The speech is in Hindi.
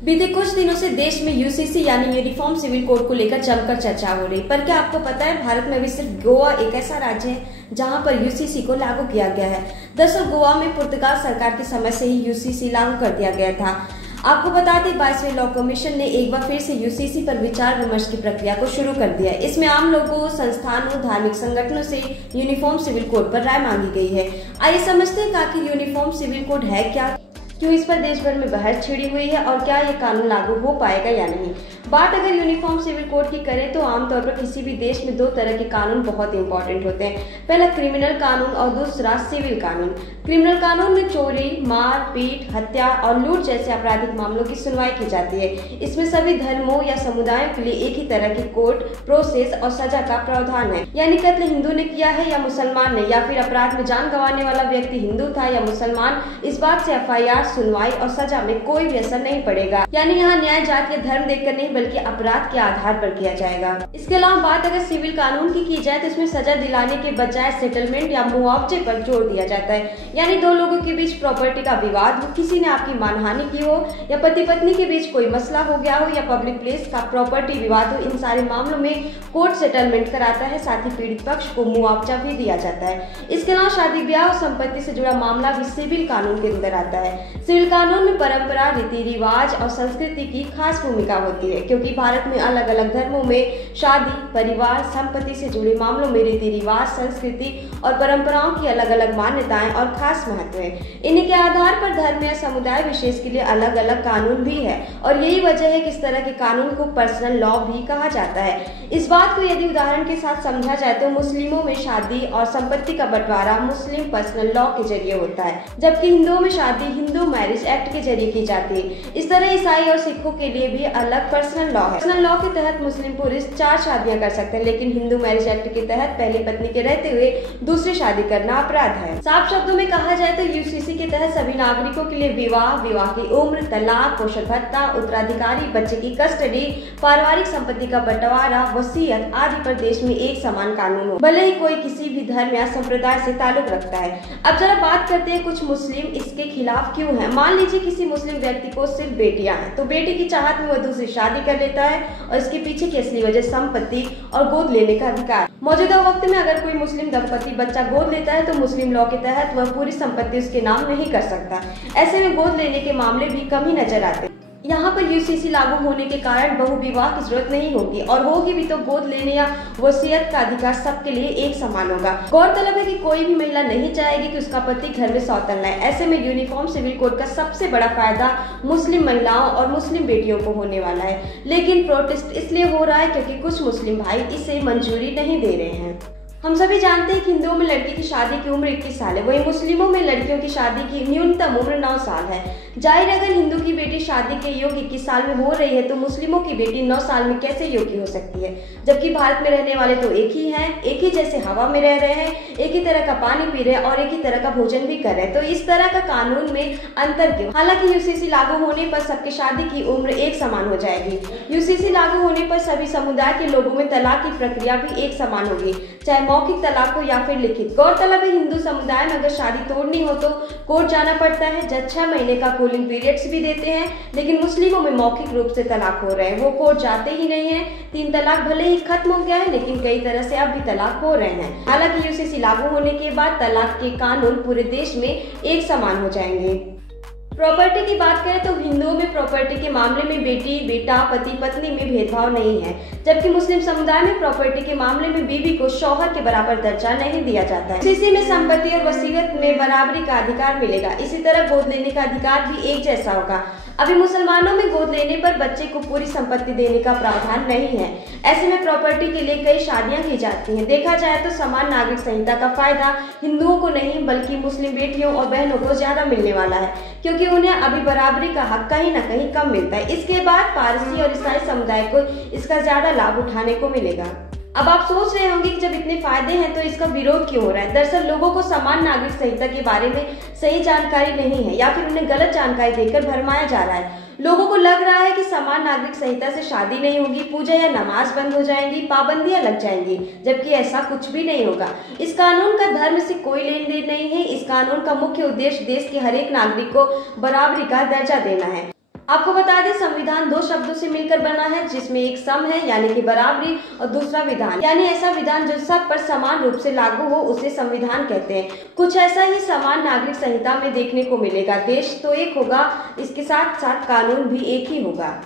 बीते कुछ दिनों से देश में यूसीसी यानी यूनिफॉर्म सिविल कोड को लेकर जमकर चर्चा हो रही, पर क्या आपको पता है भारत में अभी सिर्फ गोवा एक ऐसा राज्य है जहां पर यूसीसी को लागू किया गया है। दरअसल गोवा में पुर्तगाल सरकार के समय से ही यूसीसी लागू कर दिया गया था। आपको बता दें 22वें लॉ कमीशन ने एक बार फिर से यूसीसी पर विचार विमर्श की प्रक्रिया को शुरू कर दिया है। इसमें आम लोगों, संस्थानों, धार्मिक संगठनों से यूनिफॉर्म सिविल कोड पर राय मांगी गई है। आइए समझते हैं कि यूनिफॉर्म सिविल कोड है क्या, क्यों इस पर देश भर में बहस छिड़ी हुई है और क्या ये कानून लागू हो पाएगा या नहीं। बात अगर यूनिफॉर्म सिविल कोड की करें तो आमतौर पर किसी भी देश में दो तरह के कानून बहुत इंपॉर्टेंट होते हैं। पहला क्रिमिनल कानून और दूसरा सिविल कानून। क्रिमिनल कानून में चोरी, मार पीट, हत्या और लूट जैसे आपराधिक मामलों की सुनवाई की जाती है। इसमें सभी धर्मों या समुदायों के लिए एक ही तरह की कोर्ट प्रोसेस और सजा का प्रावधान है, यानी कत्ल हिंदू ने किया है या मुसलमान ने, या फिर अपराध में जान गंवाने वाला व्यक्ति हिंदू था या मुसलमान, इस बात से एफआईआर, सुनवाई और सजा में कोई भी असर नहीं पड़ेगा। यानी यहाँ न्याय जात या धर्म देखकर नहीं बल्कि अपराध के आधार पर किया जाएगा। इसके अलावा बात अगर सिविल कानून की जाए तो इसमें सजा दिलाने के बजाय सेटलमेंट या मुआवजे पर जोर दिया जाता है, यानी दो लोगों के बीच प्रॉपर्टी का विवाद हो, किसी ने आपकी मानहानि की हो या पति पत्नी के बीच कोई मसला हो गया हो या पब्लिक प्लेस का प्रॉपर्टी विवाद हो, इन सारे मामलों में कोर्ट सेटलमेंट कराता है। साथ ही पीड़ित पक्ष को मुआवजा भी दिया जाता है। इसके अलावा शादी ब्याह और संपत्ति से जुड़ा मामला भी सिविल कानून के अंदर आता है। सिविल कानून में परंपरा, रीति रिवाज और संस्कृति की खास भूमिका होती है, क्योंकि भारत में अलग अलग धर्मों में शादी, परिवार, संपत्ति से जुड़े मामलों में रीति रिवाज, संस्कृति और परंपराओं की अलग अलग मान्यताएं और खास महत्व है। इन्हीं के आधार पर धर्म या समुदाय विशेष के लिए अलग अलग कानून भी है और यही वजह है कि इस तरह के कानून को पर्सनल लॉ भी कहा जाता है। इस बात को यदि उदाहरण के साथ समझा जाए तो मुस्लिमों में शादी और संपत्ति का बंटवारा मुस्लिम पर्सनल लॉ के जरिए होता है, जबकि हिंदुओं में शादी हिंदू मैरिज एक्ट के जरिए की जाती है। इस तरह ईसाई और सिखों के लिए भी अलग पर्सनल लॉ है। पर्सनल लॉ के तहत मुस्लिम पुरुष 4 शादियां कर सकते हैं, लेकिन हिंदू मैरिज एक्ट के तहत पहली पत्नी के रहते हुए दूसरी शादी करना अपराध है। साफ शब्दों में कहा जाए तो यूसीसी के तहत सभी नागरिकों के लिए विवाह, विवाह की उम्र, तलाक, पोषण भत्ता, उत्तराधिकारी, बच्चे की कस्टडी, पारिवारिक संपत्ति का बंटवारा, वसीयत आदि पर देश में एक समान कानून हो, भले ही कोई किसी भी धर्म या संप्रदाय से ताल्लुक रखता है। अब जरा बात करते हैं कुछ मुस्लिम इसके खिलाफ क्यों है। मान लीजिए किसी मुस्लिम व्यक्ति को सिर्फ बेटियां हैं, तो बेटी की चाहत में वह दूसरी शादी कर लेता है और इसके पीछे की असली वजह संपत्ति और गोद लेने का अधिकार। मौजूदा वक्त में अगर कोई मुस्लिम दंपति बच्चा गोद लेता है तो मुस्लिम लॉ के तहत वह पूरी संपत्ति उसके नाम नहीं कर सकता। ऐसे में गोद लेने के मामले भी कम ही नजर आते। यहाँ पर यूसीसी लागू होने के कारण बहु विवाह की जरूरत नहीं होगी, और होगी भी तो गोद लेने या वसीयत का अधिकार सबके लिए एक समान होगा। गौरतलब है कि कोई भी महिला नहीं चाहेगी कि उसका पति घर में सौतन लाए। ऐसे में यूनिफॉर्म सिविल कोड का सबसे बड़ा फायदा मुस्लिम महिलाओं और मुस्लिम बेटियों को होने वाला है, लेकिन प्रोटेस्ट इसलिए हो रहा है क्योंकि कुछ मुस्लिम भाई इसे मंजूरी नहीं दे रहे हैं। हम सभी जानते हैं कि हिंदुओं में लड़की की शादी की उम्र 21 साल है, वहीं मुस्लिमों में लड़कियों की शादी की न्यूनतम उम्र 9 साल है। जाहिर अगर हिंदू की बेटी शादी के योग्य 21 साल में हो रही है तो मुस्लिमों की बेटी 9 साल में कैसे योग्य हो सकती है, जबकि भारत में रहने वाले तो एक ही हैं, एक ही जैसे हवा में रह रहे हैं, एक ही तरह का पानी पी रहे हैं और एक ही तरह का भोजन भी कर रहे हैं, तो इस तरह का कानून में अंतर क्यों। हालांकि यूसीसी लागू होने पर सबकी शादी की उम्र एक समान हो जाएगी। यूसीसी लागू होने पर सभी समुदाय के लोगों में तलाक की प्रक्रिया भी एक समान होगी, चाहे मौखिक तलाक हो या फिर लिखित। गौरतलब है हिंदू समुदाय में अगर शादी तोड़नी हो तो कोर्ट जाना पड़ता है, जज 6 महीने का कूलिंग पीरियड्स भी देते हैं, लेकिन मुस्लिमों में मौखिक रूप से तलाक हो रहे हैं, वो कोर्ट जाते ही नहीं है। 3 तलाक भले ही खत्म हो गया है, लेकिन कई तरह से अब भी तलाक हो रहे हैं। हालांकि यूसीसी लागू होने के बाद तलाक के कानून पूरे देश में एक समान हो जाएंगे। प्रॉपर्टी की बात करें तो हिंदुओं में प्रॉपर्टी के मामले में बेटी, बेटा, पति, पत्नी में भेदभाव नहीं है, जबकि मुस्लिम समुदाय में प्रॉपर्टी के मामले में बीवी को शौहर के बराबर दर्जा नहीं दिया जाता है। यूसीसी में संपत्ति और वसीयत में बराबरी का अधिकार मिलेगा। इसी तरह गोद लेने का अधिकार भी एक जैसा होगा। अभी मुसलमानों में गोद लेने पर बच्चे को पूरी संपत्ति देने का प्रावधान नहीं है। ऐसे में प्रॉपर्टी के लिए कई शादियां की जाती हैं। देखा जाए तो समान नागरिक संहिता का फायदा हिंदुओं को नहीं बल्कि मुस्लिम बेटियों और बहनों को ज्यादा मिलने वाला है, क्योंकि उन्हें अभी बराबरी का हक कहीं न कहीं कम मिलता है। इसके बाद पारसी और ईसाई समुदाय को इसका ज्यादा लाभ उठाने को मिलेगा। अब आप सोच रहे होंगे कि जब इतने फायदे हैं तो इसका विरोध क्यों हो रहा है। दरअसल लोगों को समान नागरिक संहिता के बारे में सही जानकारी नहीं है या फिर उन्हें गलत जानकारी देकर भरमाया जा रहा है। लोगों को लग रहा है कि समान नागरिक संहिता से शादी नहीं होगी, पूजा या नमाज बंद हो जाएंगी, पाबंदियां लग जाएंगी, जबकि ऐसा कुछ भी नहीं होगा। इस कानून का धर्म से कोई लेन देन नहीं है। इस कानून का मुख्य उद्देश्य देश के हर एक नागरिक को बराबरी का दर्जा देना है। आपको बता दें, संविधान दो शब्दों से मिलकर बना है, जिसमें एक सम है यानी कि बराबरी और दूसरा विधान यानी ऐसा विधान जो सब पर समान रूप से लागू हो उसे संविधान कहते हैं। कुछ ऐसा ही समान नागरिक संहिता में देखने को मिलेगा। देश तो एक होगा, इसके साथ साथ कानून भी एक ही होगा।